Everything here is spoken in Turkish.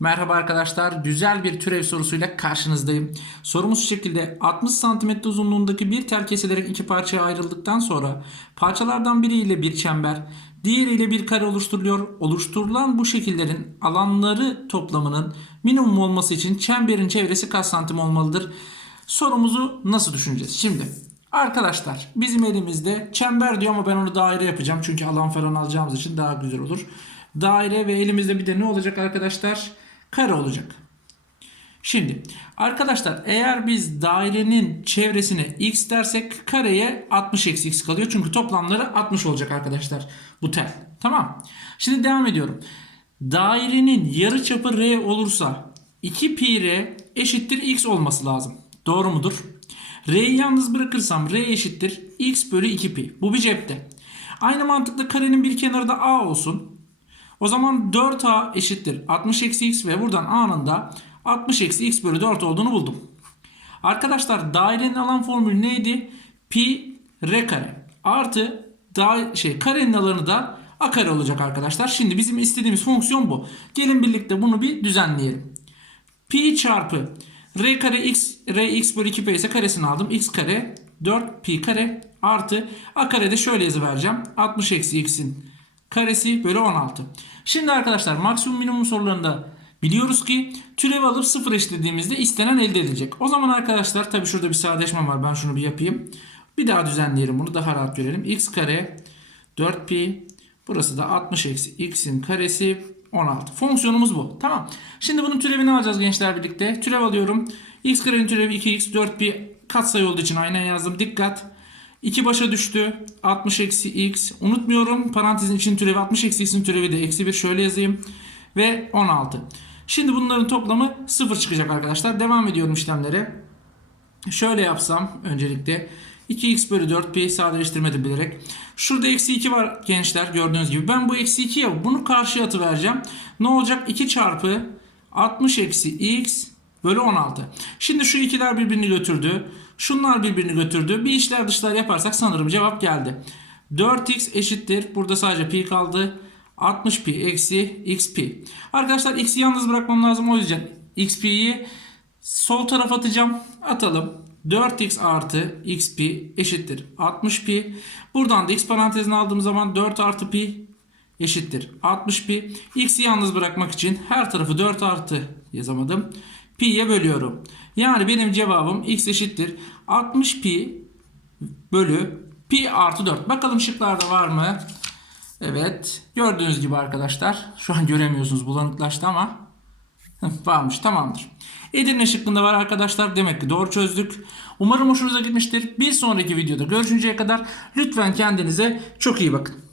Merhaba arkadaşlar. Güzel bir türev sorusuyla karşınızdayım. Sorumuz şu şekilde 60 cm uzunluğundaki bir tel kesilerek iki parçaya ayrıldıktan sonra parçalardan biriyle bir çember, diğeriyle bir kare oluşturuluyor. Oluşturulan bu şekillerin alanları toplamının minimum olması için çemberin çevresi kaç santim olmalıdır? Sorumuzu nasıl düşüneceğiz? Şimdi arkadaşlar bizim elimizde çember diyor ama ben onu daire yapacağım. Çünkü alan falan alacağımız için daha güzel olur. Daire ve elimizde bir de ne olacak arkadaşlar? Kare olacak. Şimdi arkadaşlar eğer biz dairenin çevresine x dersek kareye 60 eksi x kalıyor. Çünkü toplamları 60 olacak arkadaşlar bu tel. Tamam. Şimdi devam ediyorum. Dairenin yarıçapı r olursa 2 pi r eşittir x olması lazım. Doğru mudur? R'yi yalnız bırakırsam r eşittir x bölü 2 pi. Bu bir cepte. Aynı mantıkla karenin bir kenarı da a olsun. O zaman 4a eşittir 60 eksi x ve buradan a'nın da 60 eksi x bölü 4 olduğunu buldum. Arkadaşlar dairenin alan formülü neydi? Pi r kare artı da şey karenin alanı da a kare olacak arkadaşlar. Şimdi bizim istediğimiz fonksiyon bu. Gelin birlikte bunu bir düzenleyelim. Pi çarpı r kare x r x bölü 2 p ise karesini aldım. x kare 4 pi kare artı a kare de şöyle yazı vereceğim. 60 eksi x'in karesi bölü 16. Şimdi arkadaşlar maksimum minimum sorularında biliyoruz ki türev alıp sıfır eşitlediğimizde istenen elde edilecek. O zaman arkadaşlar tabi şurada bir sadeleşme var. Ben şunu bir yapayım. Bir daha düzenleyelim bunu daha rahat görelim. x kare 4 pi burası da 60 eksi x'in karesi 16. Fonksiyonumuz bu. Tamam. Şimdi bunun türevini alacağız gençler birlikte. Türev alıyorum. x karenin türevi 2x 4 pi katsayı olduğu için aynen yazdım. Dikkat. 2 başa düştü. 60 eksi x. Unutmuyorum. Parantezin için türevi 60 eksi x'in türevi de eksi 1. Şöyle yazayım. Ve 16. Şimdi bunların toplamı 0 çıkacak arkadaşlar. Devam ediyorum işlemlere. Şöyle yapsam öncelikle. 2x bölü 4 pi sadeleştirmedim bilerek. Şurada eksi 2 var gençler gördüğünüz gibi. Ben bu eksi 2'ye bunu karşıya atıvereceğim. Ne olacak? 2 çarpı 60 eksi x bölü 16. Şimdi şu ikiler birbirini götürdü. Şunlar birbirini götürdü. Bir işler dışlar yaparsak sanırım cevap geldi. 4x eşittir. Burada sadece pi kaldı. 60 pi eksi x pi. Arkadaşlar x'i yalnız bırakmam lazım. O yüzden x pi'yi sol tarafa atacağım. Atalım. 4x artı x pi eşittir 60 pi. Buradan da x parantezine aldığım zaman 4 artı pi eşittir 60 pi. X'i yalnız bırakmak için her tarafı 4 artı yazamadım. Pi'ye bölüyorum. Yani benim cevabım x eşittir 60 pi bölü pi artı 4. Bakalım şıklarda var mı? Evet. Gördüğünüz gibi arkadaşlar. Şu an göremiyorsunuz bulanıklaştı ama varmış tamamdır. Edirne şıkkında var arkadaşlar. Demek ki doğru çözdük. Umarım hoşunuza gitmiştir. Bir sonraki videoda görüşünceye kadar lütfen kendinize çok iyi bakın.